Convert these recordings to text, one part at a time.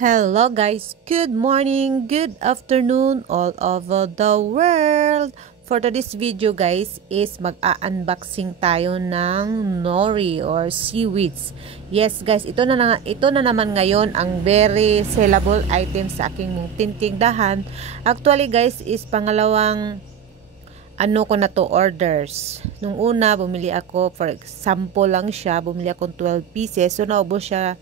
Hello guys, good morning, good afternoon all over the world. For today's video guys is mag-unboxing tayo ng nori or seaweeds. Yes guys, ito na naman ngayon ang very sellable item sa aking tintindahan. Actually guys is pangalawang ko na to orders. Nung una bumili ako, for example lang siya, bumili ako 12 pieces. So naubos siya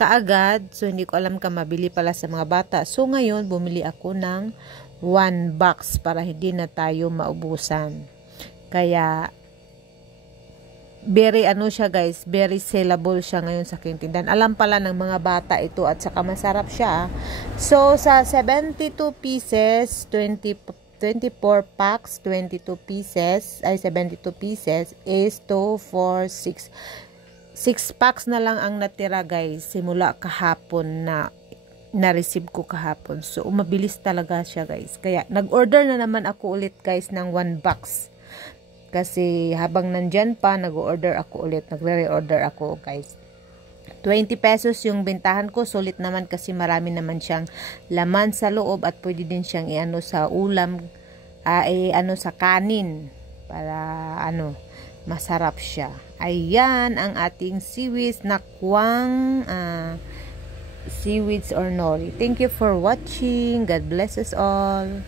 kaagad, so hindi ko alam ka mabili pala sa mga bata. So ngayon bumili ako ng 1 box para hindi na tayo maubusan. Kaya very siya guys, very sellable siya ngayon sa aking tindahan. Alam pala ng mga bata ito at saka masarap siya. So sa 72 pieces, 24 packs, 22 pieces, ay 72 pieces is 2, 4, 6 packs na lang ang natira guys simula kahapon na-receive ko kahapon. So mabilis talaga siya guys. Kaya nag-order na naman ako ulit guys ng 1 box. Kasi habang nandyan pa, nag-order ako ulit. Nagre-reorder ako guys. 20 pesos yung bentahan ko. Sulit naman kasi marami naman siyang laman sa loob at pwede din siyang i-ano sa ulam, sa kanin para masarap siya. Ayan ang ating seaweeds na kwang seaweeds or nori. Thank you for watching. God bless us all.